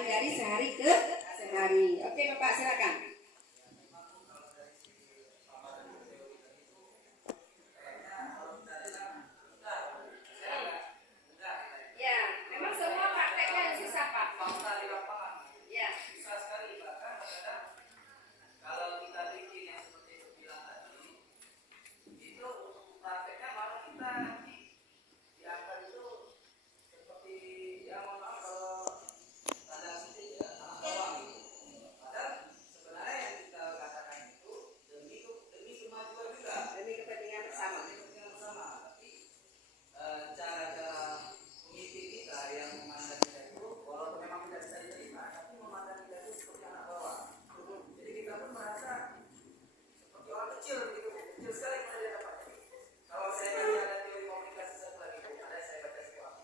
dari sehari ke sehari. Oke Bapak silakan. Ya, memang semua prakteknya susah Pak. Ya. Susah sekali bahkan kadang kalau kita bikin yang seperti itu bilang tadi, itu prakteknya malah kita nanti diangkat itu seperti ya mohon maaf kalau tanda kutip ya anak bawang gitu. Padahal sebenarnya yang kita katakan itu demi kemajuan juga, Demi kepentingan bersama. Tapi cara-cara pemimpin kita yang memandang kita itu walaupun memang tidak bisa diterima, tapi memandang kita itu seperti anak bawang. Jadi kita pun merasa seperti orang kecil begitu, kecil sekali pada dia dapat. Kalau saya baca ada teori komunikasi satu lagi, ada saya baca sebuah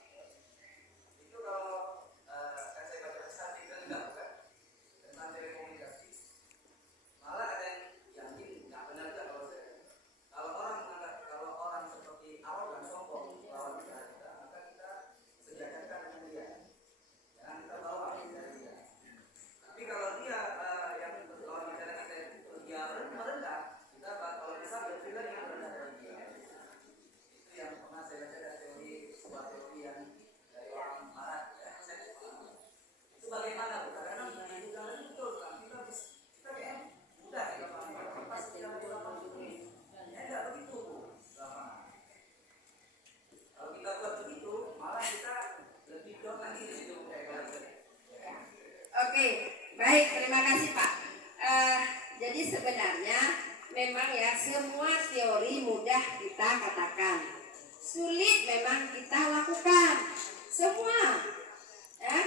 itu kalau kan saya baca artikel enggak bukan tentang teori komunikasi, malah ada yang yakin nggak benar juga kalau orang menganggap kalau orang seperti arogan sombong lawan kita, maka kita sejajarkan dengan dia, jangan kita bawa dari dia. Tapi kalau dia yang lawan bicara kita itu dia merendah, kita kalau bisa berpikir yang rendah dari dia. Itu yang pernah saya baca dari teori sebuah teori yang dari orang barat ya. Itu bagaimana Bu? Karena di dalam itu betul kan kita kayak mudah kita paham pasti kita menggunakan itu. Ya enggak begitu Bu. Kalau kita buat begitu, malah kita lebih down lagi di situ kayak gitu. Oke, baik, terima kasih Pak. Jadi sebenarnya memang ya semua teori mudah kita katakan, sulit memang kita lakukan. Semua, ya,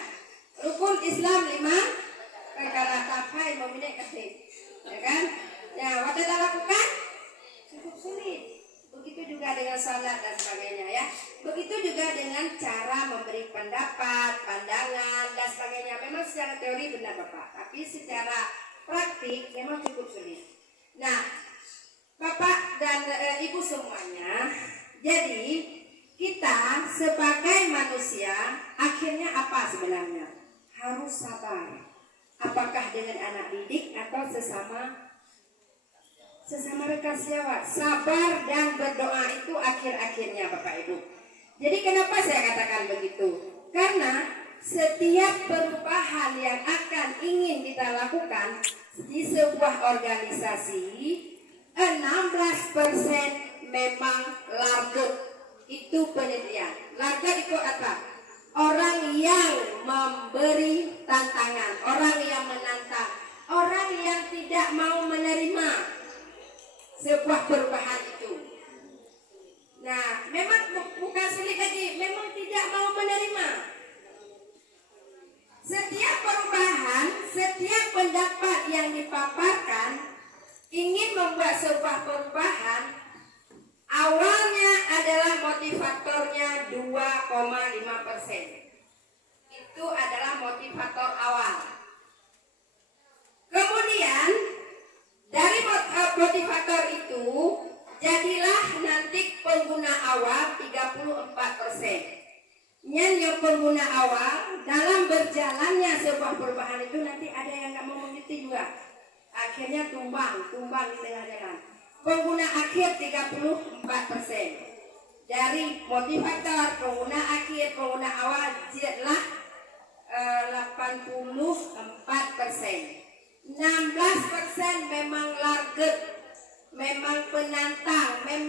rukun Islam 5 perkara tapai memilih kasih, ya kan? Ya, waktu kita lakukan cukup sulit. Begitu juga dengan salat dan sebagainya ya. Begitu juga dengan cara memberi pendapat, pandangan dan sebagainya. Memang secara teori benar Bapak, tapi secara praktik memang cukup sulit. Nah, Bapak dan Ibu semuanya, jadi kita sebagai manusia akhirnya apa sebenarnya? Harus sabar. Apakah dengan anak didik atau sesama rekan sejawat. Sabar dan berdoa itu akhir-akhirnya Bapak Ibu. Jadi kenapa saya katakan begitu? Karena setiap perubahan yang akan ingin kita lakukan di sebuah organisasi, 16% memang larget. Itu penelitian. Larget itu apa? Orang yang memberi tantangan, orang yang menantang, orang yang tidak mau menerima sebuah perubahan itu. Nah, memang bukan sulit lagi, memang tidak mau menerima. Setiap perubahan, setiap pendapat yang dipaparkan ingin membuat sebuah perubahan, awalnya adalah motivatornya 2,5%. Itu adalah motivator awal. Kemudian dari motivator itu jadilah nanti pengguna awal 34%. Yang pengguna awal dalam berjalannya sebuah perubahan itu nanti ada yang nggak mau mengikuti juga. Akhirnya tumbang di tengah jalan. Pengguna akhir 34%. Dari motivator, pengguna akhir, pengguna awal jadilah 84%. 16% memang larget, memang penantang, memang